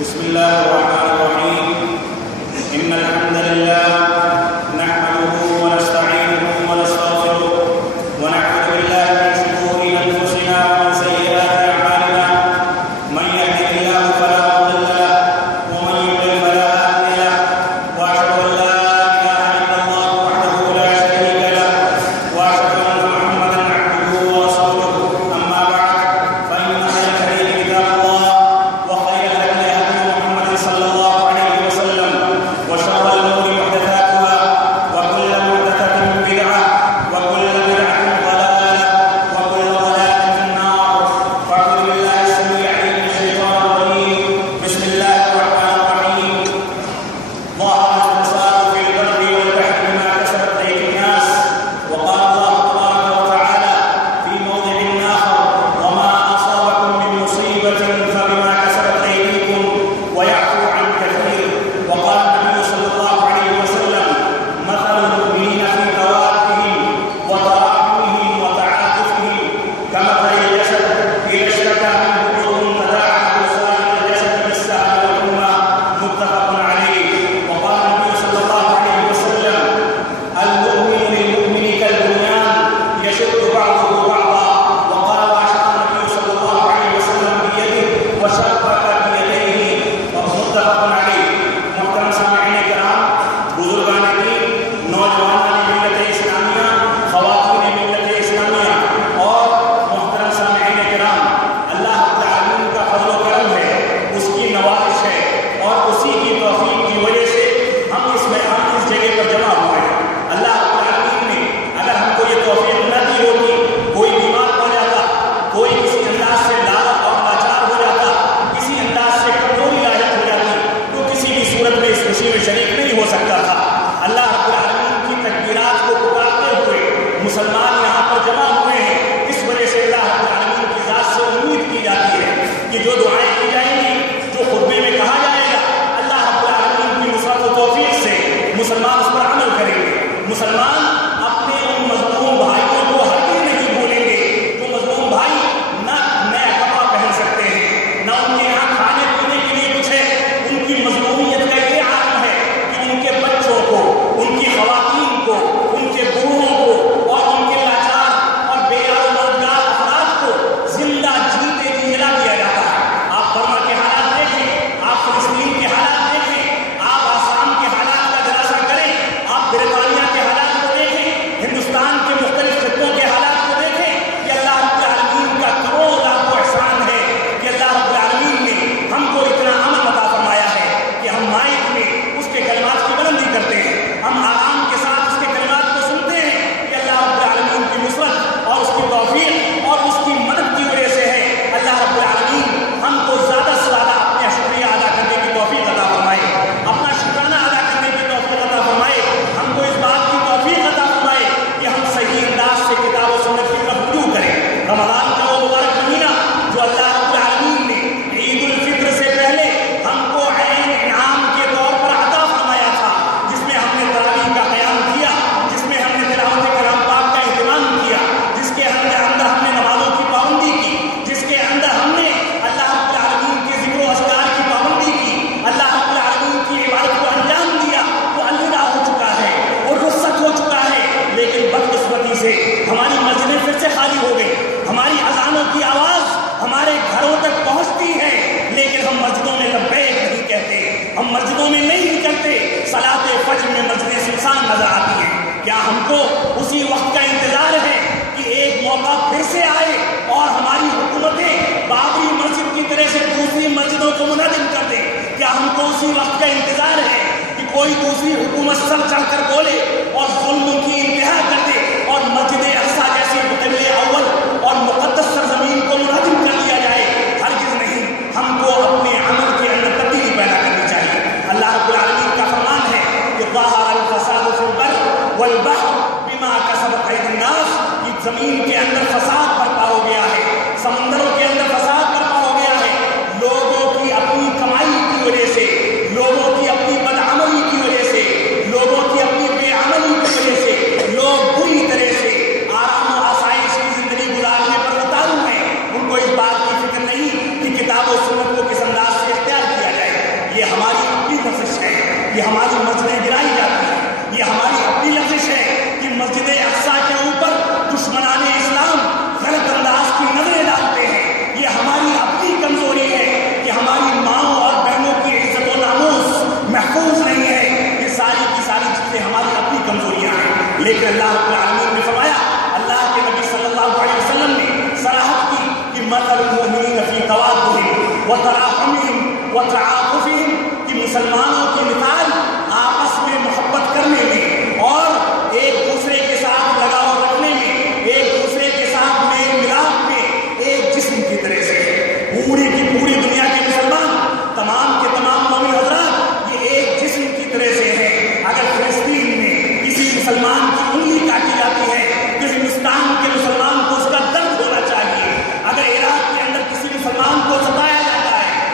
بسم الله الرحمن الرحيم. إن الحمد لله نحمده ونستعينه ونستغفره ونعوذ بالله من شرور أنفسنا ومن سيئات أعمالنا. من يهده الله فلا مضل له ومن يضلل فلا هادي له. وأشهد أن لا إله إلا الله وحده لا شريك له وأشهد أن محمدا عبده ورسوله. أما بعد فإن خير الحديث كتاب الله وخير الهدي هدي محمد صلى الله عليه وسلم وشر الأمور محدثاتها وكل محدثة بدعة وكل بدعة ضلالة وكل ضلالة في النار. فأعوذ بالله السميع العليم من الشيطان الرجيم. بسم الله الرحمن الرحيم. ظهر الفساد في البر والبحر بما كسبت أيدي الناس. وقال الله تبارك وتعالى في موضع آخر: وما أصابكم من مصيبة فبما كسبت أيديكم ويعفو عن كثير. وقال النبي صلى الله عليه وسلم: مثل المؤمنين في توادهم وتراحمهم وتعاطفهم كمثل الجسد إذا اشتكى منه عضو تداعى سائر الجسد بالسهر والحمى. متفق عليه. وقال النبي صلى الله عليه وسلم: المؤمن للمؤمن كالبنيان يشد بعضه بعضا. وقال واشار النبي صلى الله عليه وسلم بيده وشبك بيديه. متفق عليه. محترم سامعین کرام، بزرگان دین، نوجوانان ملت اسلامیہ، خواتین ملت اسلامیہ اور محترم سامعین کرام، اللہ رب العالمین کا فضل و کرم ہے، اس کی نوازش ہے اور اسی کی توفیق کی وجہ سے ہم اس جگہ پر جمع ہوئے ہیں۔ اللہ رب العالمین نے اگر ہم کو یہ توفیق نہ دی ہوتی، کوئی بیمار ہو جاتا، کوئی کسی انداز سے لاغر اور لاچار ہو جاتا، کسی انداز سے کمزوری لاحق ہو جاتی، تو کسی بھی صورت میں اس خوشی میں شریک نہیں ہو سکتا تھا۔ اللہ رب العالمین کی تکبیرات کو پکارتے ہوئے مسلمان یہاں پر جمع ہوئے ہیں۔ اس وجہ سے اللہ رب العالمین کی ذات سے امید کی جاتی ہے کہ جو دعائیں کی جائیں گی، جو خطبے میں کہا جائے گا، اللہ رب العالمین کی نصرت و توفیق سے مسلمان اس پر عمل کریں گے۔ مسلمان اپنے ان مظلوم بھائیوں کو ہرگز نہیں بھولیں گے۔ جو مظلوم بھائی نہ نیا کپڑا پہن سکتے ہیں، نہ ان کے یہاں کھانے پینے کے لیے کچھ ہے، ان کی مظلومیت کا یہ عالم ہے کہ ان کے بچوں کو، ان کی خواتین کو، ان کے بوڑھوں کو اور ان کے لاچار اور بے یار و مددگار افراد کو زندہ جیتے جی جلا دیا جاتا ہے۔ آپ برما کے حالات دیکھیں، آپ فلسطین کے حالات دیکھیں، آپ آسام کے حالات کا جلسہ کریں، آپ برطانیہ کے حالات کو دیکھیں، ہندوستان کے مختلف خطوں کے حالات کو دیکھیں۔ یہ اللہ رب العالمین کا کروڑ لاکھوں احسان ہے کہ اللہ رب العالمین نے ہم کو اتنا امن عطا فرمایا ہے کہ ہم مائک میں اس کے کلمات کی بلندی کرتے ہیں، ہم آرام کے ساتھ اس کے کلمات کو سنتے ہیں۔ کہ اللہ رب العالمین کی نصرت اور اس کی توفیق اور اس کی مدد کی وجہ سے ہے۔ اللہ رب العالمین ہم کو زیادہ سے زیادہ اپنا شکریہ ادا کرنے کی توفیق عطا فرمائے، اپنا شکرانہ ادا کرنے کی توفیق عطا فرمائے، ہم کو اس بات کی توفیق عطا فرمائے کہ ہم صحیح انداز سے کتاب و سنت کی طرف رجوع کریں۔ رمضان کا وہ مبارک مہینہ جو اللہ رب العالمین نے عید الفطر سے پہلے ہم کو عین انعام کے طور پر عطا فرمایا تھا، جس میں ہم نے تراویح کا قیام کیا، جس میں ہم نے تلاوت کلام پاک کا اہتمام کیا، جس کے اندر ہم نے نمازوں کی پابندی کی، جس کے اندر ہم نے اللہ رب العالمین کے ذکر و اذکار کی پابندی کی، اللہ رب العالمین کی عبادت کو انجام دیا۔ وہ الوداع ہو چکا ہے، وہ رخصت ہو چکا ہے، لیکن بدقسمتی سے ہماری مسجدیں پھر سے خالی ہو گئی۔ ہماری اذانوں کی آواز ہمارے گھروں تک پہنچتی ہے، لیکن ہم مسجدوں میں لبیک نہیں کہتے، ہم مسجدوں میں نہیں نکلتے۔ صلاۃ فجر میں مسجدیں سنسان نظر آتی ہیں۔ کیا ہم کو اسی وقت کا انتظار ہے کہ ایک موقع پھر سے آئے اور ہماری حکومتیں بابری مسجد کی طرح سے دوسری مسجدوں کو منہدم کر دیں؟ کیا ہم کو اسی وقت کا انتظار ہے کہ کوئی دوسری حکومت سر چڑھ کر بولے اور ظلم کی انتہا کر دے اور مسجد اقصیٰ جیسی قبلہ اول اور مقدس سرزمین کو منہدم کر دیا جائے؟ ہرگز نہیں۔ ہم کو اپنے عمل کے اندر تبدیلی پیدا کرنی چاہیے۔ اللہ رب العالمین کا فرمان ہے کہ ظہر الفساد فی البر والبحر بما کسبت ایدی الناس۔ یہ زمین کے اندر فساد برپا ہو گیا ہے، سمندروں کے اندر فساد برپا ہو گیا ہے، لوگوں کی اپنی کمائی کی وجہ سے، لوگوں کی اپنی بدعملی کی وجہ سے، لوگوں کی اپنی بے عملی کی وجہ سے لوگ بری طرح سے یہ ہماری مسجدیں گرائی جاتی ہیں، یہ ہماری اپنی لفظ ہے کہ مسجد اقصیٰ کے اوپر دشمنان اسلام غلط انداز کی نظریں ڈالتے ہیں۔ یہ ہماری اپنی کمزوری ہے کہ ہماری ماؤں اور بہنوں کی عزت و ناموس محفوظ نہیں ہے۔ یہ ساری کی ساری چیزیں ہماری اپنی کمزوریاں ہیں، لیکن اللہ رب العالمین نے فرمایا، اللہ کے نبی صلی اللہ علیہ وسلم نے صراحت کی کہ مثل المؤمنین فی توادہم وتراحمہم وتعاطفہم، کہ مسلمانوں کی مثال آپس میں محبت کرنے میں اور ایک دوسرے کے ساتھ لگاؤ رکھنے میں، ایک دوسرے کے ساتھ میل ملاپ میں ایک جسم کی طرح سے ہے۔ پوری کی پوری دنیا کے مسلمان، تمام کے تمام مومن حضرات، یہ ایک جسم کی طرح سے ہے۔ اگر فلسطین میں کسی مسلمان کی انگلی کاٹی جاتی ہے، کسی ہندوستان کے مسلمان کو اس کا درد ہونا چاہیے۔ اگر عراق کے اندر کسی مسلمان کو ستایا جاتا ہے،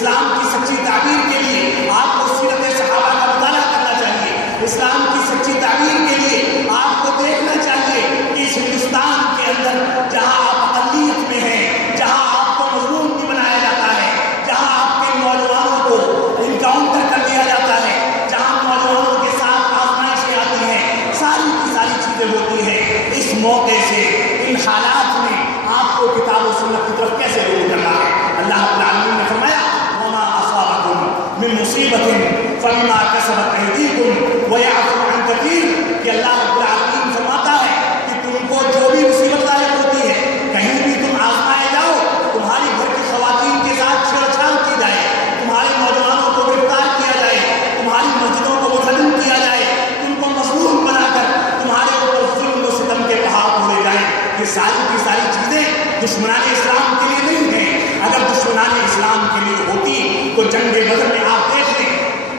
اسلام کی سچی تعبیر کے لیے آپ کو سیرت صحابہ کا مطالعہ کرنا چاہیے. اسلام کی سچی تعبیر کے لیے آپ کو دیکھنا چاہیے کہ اس ہندوستان کے اندر جہاں آپ اقلیت میں ہیں، جہاں آپ کو مظلوم بھی بنایا جاتا ہے، جہاں آپ کے نوجوانوں کو انکاؤنٹر کر دیا جاتا ہے، جہاں نوجوانوں کے ساتھ آزمائشیں آتی ہیں، ساری کی ساری چیزیں ہوتی ہیں. اس موقع سے ان حالات میں آپ کو کتاب و سنت کی طرف کیسے رجوع کرنا ہے؟ اللہ رب العالمین نے فرمایا وما اصابکم من مصیبت فبما کسبت ایدیکم ویعفو عن کثیر، کہ اللہ رب العالمین فرماتا ہے کہ تم کو جو بھی مصیبت لاحق ہوتی ہے، کہیں بھی تم آزمائے جاؤ، تمہاری گھر کی خواتین کے ساتھ چھیڑ چھاڑ کی جائے، تمہارے نوجوانوں کو گرفتار کیا جائے، تمہاری مسجدوں کو منہدم کیا جائے، تم کو مظلوم بنا کر تمہارے اوپر ظلم و ستم کے پہاڑ توڑے جائیں، یہ ساری کی ساری چیزیں دشمنان اسلام کے لیے نہیں ہیں. اگر دشمنان اسلام کے لیے ہوتی تو جنگ بدر میں آپ دیکھ لیں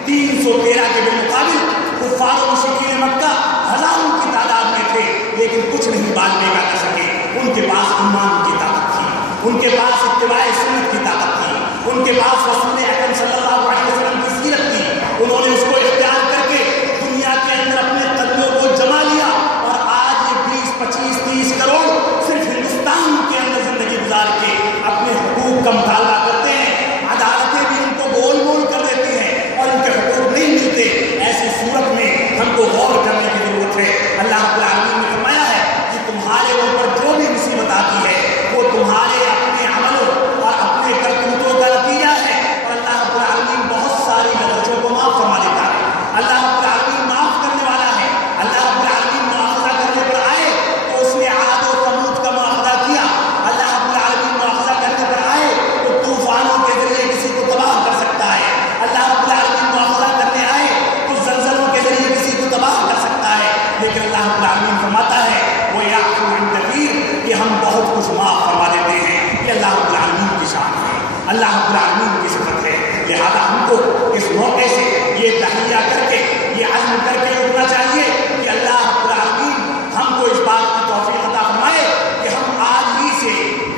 313 کے بالمقابل کفار و مشرکین مکہ ہزاروں کی تعداد میں تھے، لیکن کچھ نہیں بال بیگا کر سکے. ان کے پاس ایمان کی طاقت تھی، ان کے پاس اتباع سنت کی طاقت تھی، ان کے پاس رسول اکرم صلی اللہ علیہ وسلم کی سیرت تھی. انہوں نے اس کو اختیار کر کے دنیا کے اندر اپنے قدموں کو جما لیا، اور آج یہ 20 25 30 کروڑ صرف ہندوستان کے اندر زندگی گزار کے اپنے حقوق کا مطالبہ کرتے ہیں. عدالتیں بھی ان کو گول گول کر دیتی ہیں اور ان کے حقوق نہیں ملتے. ایسی صورت میں ہم کو غور کرنے کی ضرورت ہے. اللہ رب العالمین نے فرمایا ہے کہ تمہارے اوپر جو بھی مصیبت آتی ہے وہ تمہارے اپنے عملوں اور اپنے کرتوتوں کا نتیجہ ہے. اور اللہ رب العالمین بہت ساری غلطیوں کو معاف فرما دیتا ہے. اللہ رب العالمین معاف کرنے والا ہے. اللہ رب العالمین مواخذہ کرنے پر آئے تو اس نے عاد و ثمود کا مواخذہ کیا. اللہ رب العالمین مواخذہ کرنے پر آئے تو طوفانوں کے ذریعے کسی کو تباہ کر سکتا ہے. اللہ رب العالمین مواخذہ کرنے آئے تو زلزلوں کے ذریعے کسی کو تباہ کر سکتا ہے. لیکن اللہ رب العالمین فرماتا ہے وہ یعفو عن کثیر، کہ ہم بہت کچھ معاف فرما دیتے ہیں. یہ اللہ رب العالمین کی شان ہے، اللہ رب العالمین کی صفت ہے. لہذا ہم کو اس موقع سے یہ تحیہ کر کے یہ عزم کر کے اٹھنا چاہیے کہ اللہ رب العالمین ہم کو اس بات کی توفیق عطا فرمائے کہ ہم آج ہی سے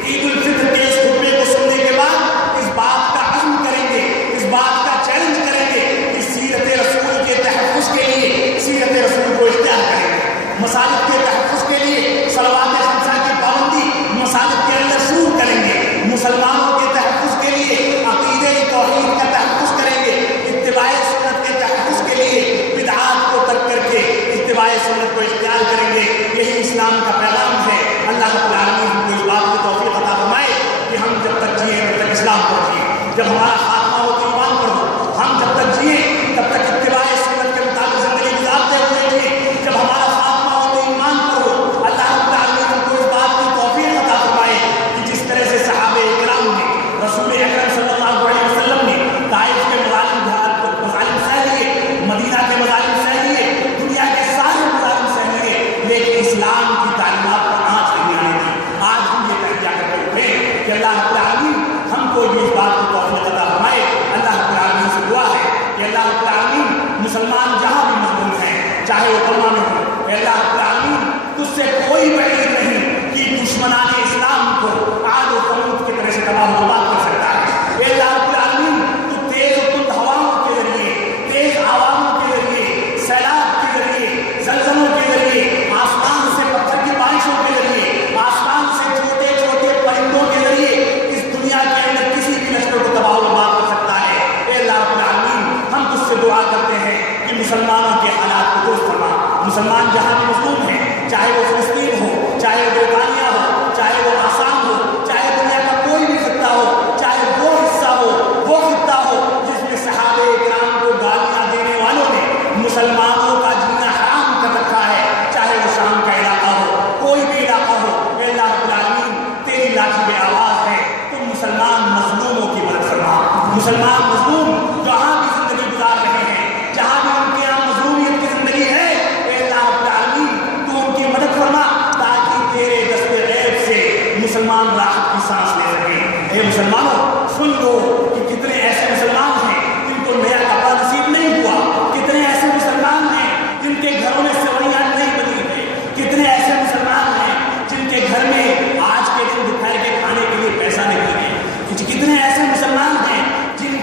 عید الفطر کے اس خطبے کو سننے کے بعد اس بات کا عزم کریں گے، اس بات کا چیلنج کریں گے کہ سیرت رسول کے تحفظ کے لیے سیرت رسول کو اختیار کریں گے. مساجد کے تحفظ کے لیے صلوات خمسہ کی پابندی مساجد کے اندر شروع کریں گے. مسلمانوں کے تحفظ کے لیے عقیدہ توحید کا تحفظ کریں گے. اتباع سنت کے تحفظ کے لیے بدعات کو ترک کر کے اتباع سنت کو اختیار کریں گے. یہی اسلام کا پیغام ہے. اللہ رب العالمین ہم کو اس بات کی توفیق عطا فرمائے کہ ہم جب تک جئیں تب تک اسلام پر جئیں. جب ہمارا خاتمہ ہو تو ایمان پر ہو. ہم جب تک جئیں تب تک اتباع سنت کے مطابق زندگی گزارتے ہوئے جئیں. جب ہمارا خاتمہ ہو تو ایمان پر ہو. اللہ رب العالمین ہم کو اس بات کی توفیق عطا فرمائے کہ جس طرح سے صحابہ اکرام نے رسول اکرم صلی اللہ علیہ وسلم نے طائف کے مظالم سہ لیے، مدینہ کے مظالم سہ لیے، دنیا کے سارے مظالم سہ لیے، لیکن اسلام کی تعلیمات پر آنچ نہیں آنے دی. آج ہم یہ تحریہ کرتے ہوئے کہ اللہ رب العالمین ہم کو یہ اس بات کی توفیق عطا فرمائے. اللہ رب العالمین سے دعا ہے کہ اللہ رب العالمین مسلمان جہاں بھی مظلوم ہیں، چاہے وہ قوما میں ہو، اللہ رب العالمین تجھ سے کوئی بعید نہیں کہ دشمنان اسلام کو عاد و ثمود کی طرح سے تباہ و برباد کر سکتا ہے. اللہ رب العالمین تو تیز و تند ہواؤں کے ذریعے، تیز آوازوں کے ذریعے، سیلاب کے ذریعے، زلزلوں کے ذریعے، آسمان سے پتھر کی بارشوں کے ذریعے، آسمان سے چھوٹے چھوٹے پرندوں کے ذریعے اس دنیا کے اندر کسی بھی لشکر کو تباہ و برباد کر سکتا ہے. اے اللہ رب العالمین ہم تجھ سے دعا کرتے ہیں کہ مسلمانوں کے حالات کو درست فرما. مسلمان جہاں بھی مظلوم ہیں، چاہے وہ فلسطین ہو، چاہے وہ برطانیہ ہو، چاہے وہ آسام ہو، چاہے دنیا کا کوئی بھی خطہ ہو، چاہے وہ حصہ ہو، وہ خطہ ہو جس میں صحابہ اکرام کو گالیاں دینے والوں نے مسلمانوں کا جینا حرام کر رکھا ہے، چاہے وہ شام کا علاقہ ہو، کوئی بھی علاقہ ہو. اے اللہ رب العالمین تیری لاٹھی بے آواز ہے، تم مسلمان مظلوموں کی مدد فرما. مسلمان مظلوم جہاں بھی زندگی گزار رہے ہیں، جہاں بھی ان کے یہاں مظلومیت کی زندگی ہے، اے اللہ رب العالمین تو ان کی مدد فرما تاکہ تیرے دست غیب سے مسلمان راحت کی سانس لے سکیں. اے مسلمانوں سن لو کہ کتنے ایسے مسلمان ہیں جن کو نیا کپڑا نصیب نہیں ہوا، کتنے ایسے مسلمان ہیں جن کے گھروں میں سوئیاں نہیں بنی ہوئی، کتنے ایسے مسلمان ہیں جن کے گھر میں آج کے دن دوپہر کے کھانے کے لیے پیسہ نہیں لگے، کتنے ایسے مسلمان ہیں جن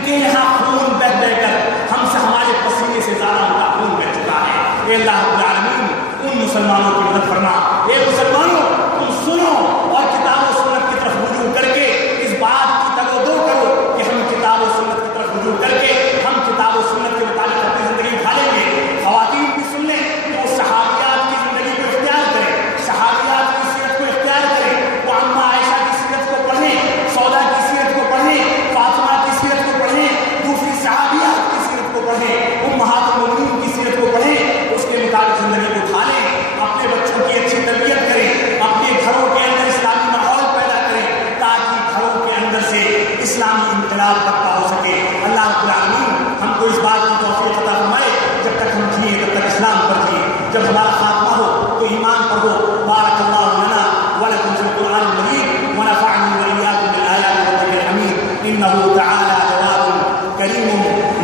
اے مسلمانوں تم سنو اور کتاب و سنت کی طرف رجوع کر کے اس بات کی تگ و دو کرو کہ ہم کتاب و سنت کی طرف رجوع کر کے ہم کتاب و سنت کے مطابق اپنی زندگی ڈھالیں گے. خواتین بھی سن لیں وہ صحابیات کی زندگی کو اختیار کریں, صحابیات کی سیرت کو اختیار کریں, وہ عمہ عائشہ کی سیرت کو پڑھیں, سودا کی سیرت کو پڑھیں, فاطمہ کی سیرت کو پڑھیں, دوسری صحابیات کی سیرت کو پڑھیں, امہات المؤمنین کی سیرت کو پڑھیں, اس کے مطابق زندگی کو ڈھالیں, اپنے بچوں کی اچھی تربیت کریں, اپنے گھروں کے اندر اسلامی ماحول پیدا کریں تاکہ گھروں کے اندر سے اسلامی انقلاب برپا ہو سکے. اللہ رب العالمین ہم کو اس بات کی توفیق عطا فرمائے جب تک ہم جیے تب تک اسلام پر جیے, جب ہمارا خاتمہ ہو تو ایمان پر ہو. بارک اللہ لنا ولکم فی القرآن المجید ونفعنی وإیاکم بالآیات والذکر الحمید انہ تعالی جواد کریم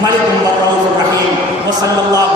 ملک بر رؤوف رحیم وصلی اللہ